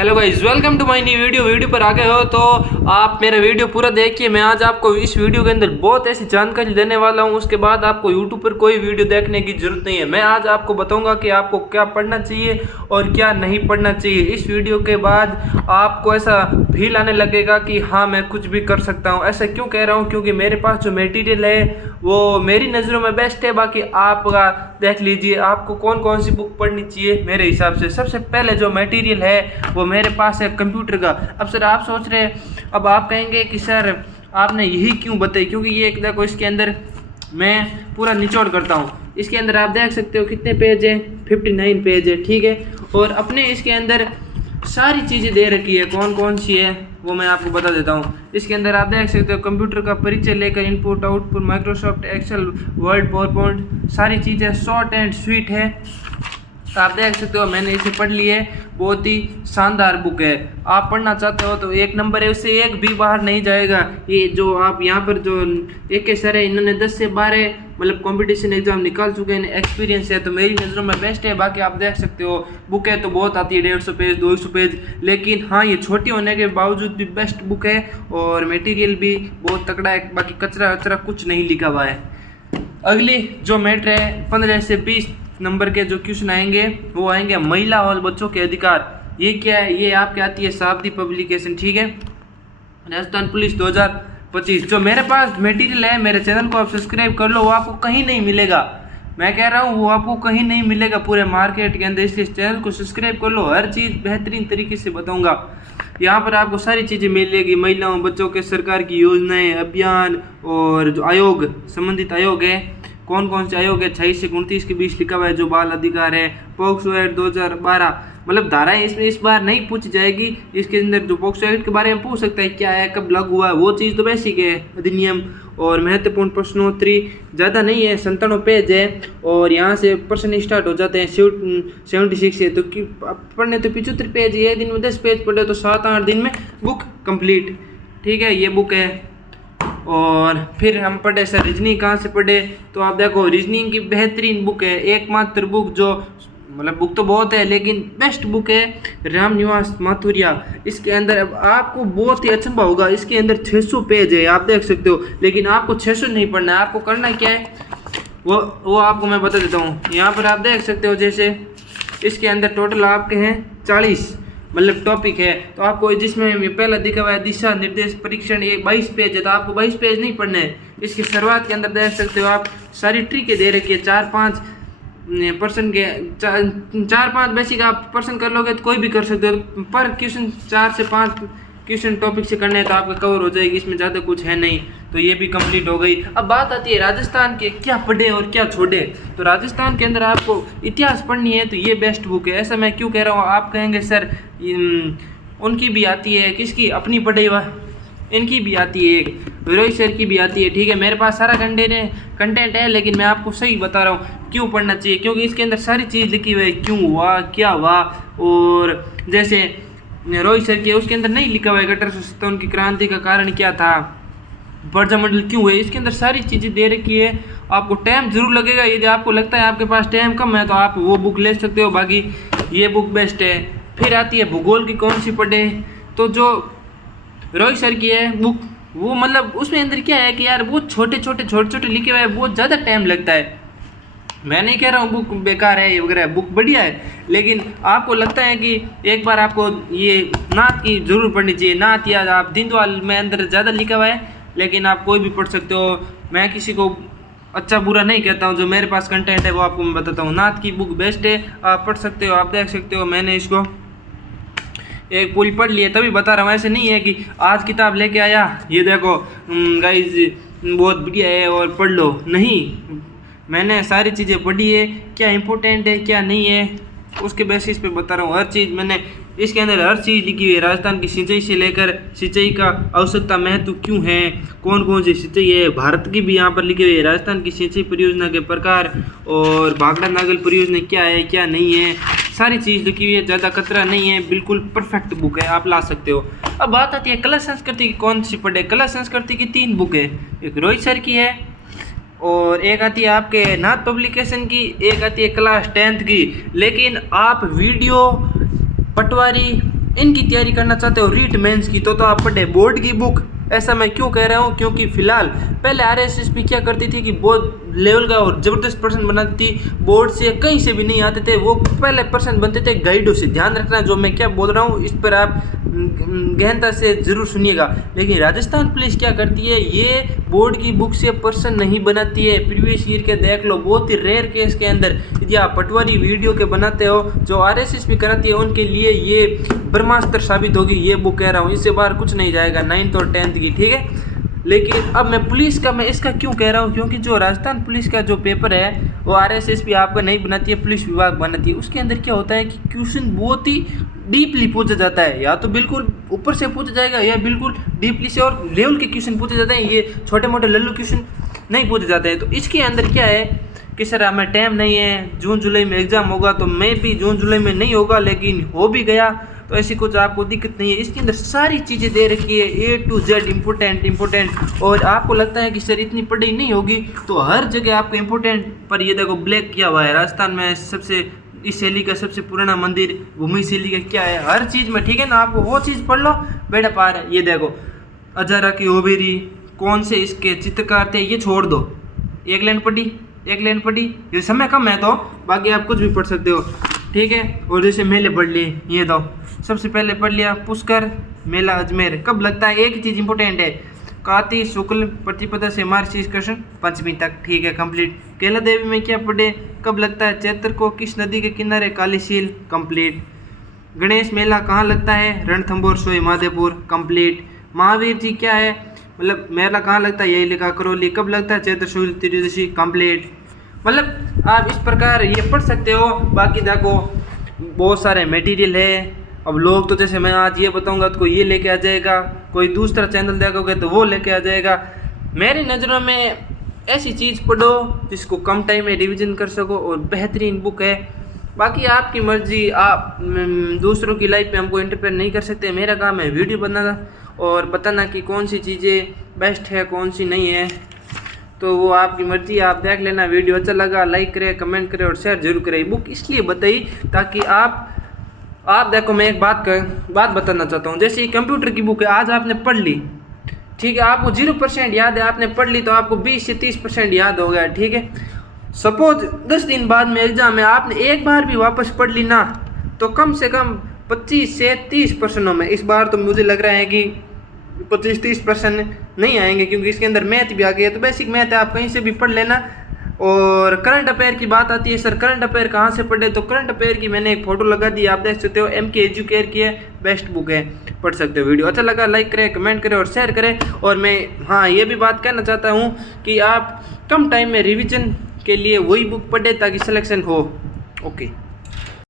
Hello guys, welcome to my new video पर आ गए हो तो आप मेरा वीडियो पूरा देखिए। मैं आज आपको इस वीडियो के अंदर बहुत ऐसी जानकारी देने वाला हूं, उसके बाद आपको यूट्यूब पर कोई वीडियो देखने की जरूरत नहीं है। मैं आज आपको बताऊंगा कि आपको क्या पढ़ना चाहिए और क्या नहीं पढ़ना चाहिए। इस वीडियो के बाद आपको ऐसा फील आने लगेगा कि हाँ मैं कुछ भी कर सकता हूँ। ऐसा क्यों कह रहा हूँ? क्योंकि मेरे पास जो मटेरियल है वो मेरी नज़रों में बेस्ट है। बाकी आप देख लीजिए आपको कौन कौन सी बुक पढ़नी चाहिए। मेरे हिसाब से सबसे पहले जो मटेरियल है वो मेरे पास है कंप्यूटर का। अब सर आप सोच रहे हैं, अब आप कहेंगे कि सर आपने यही क्यों बताई, क्योंकि ये एक देखो इसके अंदर मैं पूरा निचोड़ करता हूँ। इसके अंदर आप देख सकते हो कितने पेज है, 59 पेज है, ठीक है। और अपने इसके अंदर सारी चीज़ें दे रखी है, कौन कौन सी है वो मैं आपको बता देता हूँ। इसके अंदर आप देख सकते हो कंप्यूटर का परिचय लेकर input output, Microsoft Excel, Word, PowerPoint, सारी चीज़ें शॉर्ट एंड स्वीट है। आप देख सकते हो मैंने इसे पढ़ ली है, बहुत ही शानदार बुक है। आप पढ़ना चाहते हो तो एक नंबर है, उससे एक भी बाहर नहीं जाएगा। ये जो आप यहाँ पर जो एक के सर है, इन्होंने 10 से 12 मतलब कंपटीशन एग्जाम निकाल चुके हैं, एक्सपीरियंस है, तो मेरी नज़रों में बेस्ट है। बाकी आप देख सकते हो बुक है तो बहुत आती है, 150 पेज 200 पेज, लेकिन हाँ ये छोटी होने के बावजूद भी बेस्ट बुक है और मटेरियल भी बहुत तगड़ा है। बाकी कचरा वचरा कुछ नहीं लिखा हुआ है। अगली जो मैटर है 15 से 20 नंबर के जो क्वेश्चन आएंगे वो आएंगे महिला और बच्चों के अधिकार। ये क्या है? ये आपके आती है शताब्दी पब्लिकेशन, ठीक है, राजस्थान पुलिस 2025। जो मेरे पास मटेरियल है, मेरे चैनल को आप सब्सक्राइब कर लो, वो आपको कहीं नहीं मिलेगा। मैं कह रहा हूँ वो आपको कहीं नहीं मिलेगा पूरे मार्केट के अंदर, इसलिए चैनल को सब्सक्राइब कर लो। हर चीज़ बेहतरीन तरीके से बताऊँगा। यहाँ पर आपको सारी चीज़ें मिलेगी, महिलाओं बच्चों के सरकार की योजनाएं, अभियान और जो आयोग संबंधित आयोग है, कौन कौन से आयोग है, 26 से 29 के बीच लिखा हुआ है। जो बाल अधिकार है, पॉक्सो एक्ट 2012, मतलब धाराएं इसमें इस बार नहीं पूछी जाएगी। इसके अंदर जो पॉक्सो एक्ट के बारे में पूछ सकता है, क्या है, कब लागू हुआ है, वो चीज़ तो बेसिक है, अधिनियम। और महत्वपूर्ण प्रश्नोत्तरी ज़्यादा नहीं है, 97 पेज है और यहाँ से प्रश्न स्टार्ट हो जाते हैं 76 है, तो पढ़ने तो 75 पेज है। एक दिन में 10 पेज पढ़े तो 7-8 दिन में बुक कंप्लीट, ठीक है। ये बुक है। और फिर हम पढ़े सर रीजनिंग कहाँ से पढ़े, तो आप देखो रीजनिंग की बेहतरीन बुक है, एकमात्र बुक जो मतलब बुक तो बहुत है लेकिन बेस्ट बुक है, रामनिवास माथुरिया। इसके अंदर अब आपको बहुत ही अचंभा होगा, इसके अंदर 600 पेज है, आप देख सकते हो। लेकिन आपको 600 नहीं पढ़ना है, आपको करना क्या है वो आपको मैं बता देता हूँ। यहाँ पर आप देख सकते हो जैसे इसके अंदर टोटल आपके हैं 40 मतलब टॉपिक है, तो आपको जिसमें पहला दिखा हुआ है दिशा निर्देश परीक्षण, ये 22 पेज है, तो आपको 22 पेज नहीं पढ़ने हैं। इसकी शुरुआत के अंदर देख सकते हो आप सारी ट्रिक दे रखी है, 4-5 पर्सन के 4-5 बेसिक आप पर्सन कर लोगे तो कोई भी कर सकते हो। पर क्वेश्चन 4 से 5 क्वेश्चन टॉपिक से करने हैं तो आपका कवर हो जाएगी, इसमें ज़्यादा कुछ है नहीं। तो ये भी कंप्लीट हो गई। अब बात आती है राजस्थान के क्या पढ़े और क्या छोड़े। तो राजस्थान के अंदर आपको इतिहास पढ़नी है तो ये बेस्ट बुक है। ऐसा मैं क्यों कह रहा हूँ, आप कहेंगे सर उनकी भी आती है, किसकी, अपनी पढ़े हुआ, इनकी भी आती है, एक रोहित सर की भी आती है, ठीक है। मेरे पास सारा कंटेंट है लेकिन मैं आपको सही बता रहा हूँ क्यों पढ़ना चाहिए, क्योंकि इसके अंदर सारी चीज़ लिखी हुई है, क्यों हुआ, क्या हुआ। और जैसे रोहित सर के उसके अंदर नहीं लिखा हुआ है 1857 की क्रांति का कारण क्या था, प्रजामंडल क्यों हुए, इसके अंदर सारी चीज़ें दे रखी है। आपको टाइम जरूर लगेगा, यदि आपको लगता है आपके पास टाइम कम है तो आप वो बुक ले सकते हो, बाकी ये बुक बेस्ट है। फिर आती है भूगोल की कौन सी पढ़े, तो जो रोहित सर की है बुक, वो मतलब उसमें अंदर क्या है कि यार वो छोटे छोटे लिखे हुए हैं, बहुत ज़्यादा टाइम लगता है। मैं नहीं कह रहा हूँ बुक बेकार है ये वगैरह, बुक बढ़िया है, लेकिन आपको लगता है कि एक बार आपको ये नात की जरूर पढ़नी चाहिए। नात या आप दीनदयाल में अंदर ज़्यादा लिखा हुआ है, लेकिन आप कोई भी पढ़ सकते हो। मैं किसी को अच्छा बुरा नहीं कहता हूँ, जो मेरे पास कंटेंट है वो आपको मैं बताता हूँ। नात की बुक बेस्ट है, आप पढ़ सकते हो। आप देख सकते हो मैंने इसको एक पूरी पढ़ ली है तभी बता रहा हूँ। ऐसे नहीं है कि आज किताब लेके आया, ये देखो गाइस बहुत बढ़िया है और पढ़ लो, नहीं, मैंने सारी चीज़ें पढ़ी है, क्या इंपॉर्टेंट है क्या नहीं है उसके बेसिस पे बता रहा हूँ। हर चीज़ मैंने इसके अंदर हर चीज़ लिखी हुई है। राजस्थान की सिंचाई से लेकर सिंचाई का आवश्यकता महत्व क्यों है, कौन कौन सी सिंचाई है, भारत की भी यहाँ पर लिखी हुई है, राजस्थान की सिंचाई परियोजना के प्रकार, और भाखड़ा नागल परियोजना क्या है क्या नहीं है, सारी चीज़ लिखी हुई है। ज़्यादा कचरा नहीं है, बिल्कुल परफेक्ट बुक है, आप ला सकते हो। अब बात आती है कला संस्कृति की कौन सी पढ़े। कला संस्कृति की 3 बुक है, एक रोहित सर की है और एक आती है आपके नाथ पब्लिकेशन की, एक आती है क्लास 10th की। लेकिन आप वीडियो पटवारी इनकी तैयारी करना चाहते हो रीट मेंस की तो आप पढ़े बोर्ड की बुक। ऐसा मैं क्यों कह रहा हूँ, क्योंकि फिलहाल पहले आरएसएसबी क्या करती थी कि बहुत लेवल का और ज़बरदस्त पर्सन बनाती थी, बोर्ड से कहीं से भी नहीं आते थे, वो पहले पर्सन बनते थे गाइडों से। ध्यान रखना जो मैं क्या बोल रहा हूँ इस पर आप गहनता से ज़रूर सुनिएगा। लेकिन राजस्थान पुलिस क्या करती है, ये बोर्ड की बुक से पर्सन नहीं बनाती है। प्रीवियस ईयर के देख लो, बहुत ही रेयर केस के अंदर यदि आप पटवारी वीडियो के बनाते हो जो आरएसएसबी कराती है उनके लिए ये ब्रह्मास्त्र साबित होगी। ये बुक कह रहा हूँ, इससे बाहर कुछ नहीं जाएगा 9th और 10th की, ठीक है। लेकिन अब मैं पुलिस का मैं इसका क्यों कह रहा हूँ, क्योंकि जो राजस्थान पुलिस का जो पेपर है वो आरएसएसबी आपका नहीं बनाती है, पुलिस विभाग बनाती है। उसके अंदर क्या होता है कि क्वेश्चन बहुत ही डीपली पूछा जाता है, या तो बिल्कुल ऊपर से पूछा जाएगा या बिल्कुल डीपली से और लेवल के क्वेश्चन पूछे जाते हैं। ये छोटे मोटे लल्लू क्वेश्चन नहीं पूछे जाते हैं। तो इसके अंदर क्या है कि सर हमें टाइम नहीं है, जून जुलाई में एग्ज़ाम होगा, तो मैं भी जून जुलाई में नहीं होगा लेकिन हो भी गया तो ऐसी कुछ आपको दिक्कत नहीं है। इसके अंदर सारी चीज़ें दे रखी है A to Z इम्पोर्टेंट। और आपको लगता है कि सर इतनी पढ़ाई नहीं होगी, तो हर जगह आपको इम्पोर्टेंट पर ये देखो ब्लैक किया हुआ है। राजस्थान में सबसे इस शैली का सबसे पुराना मंदिर भूमि शैली का क्या है, हर चीज़ में, ठीक है ना। आपको वो चीज़ पढ़ लो बेटा पार है। ये देखो अजारा की ओबेरी, कौन से इसके चित्रकार थे, ये छोड़ दो, एक लाइन पढ़ी, ये समय कम है तो बाकी आप कुछ भी पढ़ सकते हो, ठीक है। और जैसे मेले पढ़ लिए, ये दो सबसे पहले पढ़ लिया पुष्कर मेला अजमेर कब लगता है, एक ही चीज़ इंपॉर्टेंट है, कार्तिक शुक्ल प्रतिपदा से मार्गशीर्ष कृष्ण पंचमी तक, ठीक है कंप्लीट। केला देवी में क्या पढ़े, कब लगता है, चैत्र को, किस नदी के किनारे, कालीशील, कंप्लीट। गणेश मेला कहाँ लगता है, रणथंभौर सोई माधेपुर, कंप्लीट। महावीर जी क्या है, मतलब मेला कहाँ लगता है, यही लिखा करौली, कब लगता है, चैत्र शुक्ल त्रयोदशी, कंप्लीट। मतलब आप इस प्रकार ये पढ़ सकते हो। बाकी देखो बहुत सारे मटेरियल है। अब लोग तो जैसे मैं आज ये बताऊंगा तो कोई ये लेके आ जाएगा, कोई दूसरा चैनल देखोगे तो वो लेके आ जाएगा। मेरी नज़रों में ऐसी चीज़ पढ़ो जिसको कम टाइम में रिवीजन कर सको और बेहतरीन बुक है। बाकी आपकी मर्जी, आप दूसरों की लाइफ में हमको इंटरफेयर नहीं कर सकते। मेरा काम है वीडियो बनाना और बताना कि कौन सी चीज़ें बेस्ट है कौन सी नहीं है, तो वो आपकी मर्जी, आप देख लेना। वीडियो अच्छा लगा लाइक करें, कमेंट करें और शेयर जरूर करें। बुक इसलिए बताई ताकि आप देखो, मैं एक बात बताना चाहता हूँ। जैसे कंप्यूटर की बुक है, आज आपने पढ़ ली, ठीक है, आपको 0% याद है, आपने पढ़ ली तो आपको 20 से 30% याद हो गया, ठीक है। सपोज 10 दिन बाद में एग्जाम है, आपने एक बार भी वापस पढ़ ली ना, तो कम से कम 25 से 30% में, इस बार तो मुझे लग रहा है कि 25-30% नहीं आएंगे, क्योंकि इसके अंदर मैथ भी आ गया है। तो बेसिक मैथ है, आप कहीं से भी पढ़ लेना। और करंट अफेयर की बात आती है, सर करंट अफेयर कहाँ से पढ़े, तो करंट अफेयर की मैंने एक फ़ोटो लगा दी, आप देख सकते हो। MK एजुकेयर की है, बेस्ट बुक है, पढ़ सकते हो। वीडियो अच्छा लगा लाइक करें, कमेंट करें और शेयर करें। और मैं हाँ ये भी बात कहना चाहता हूँ कि आप कम टाइम में रिविज़न के लिए वही बुक पढ़े ताकि सिलेक्शन हो। ओके।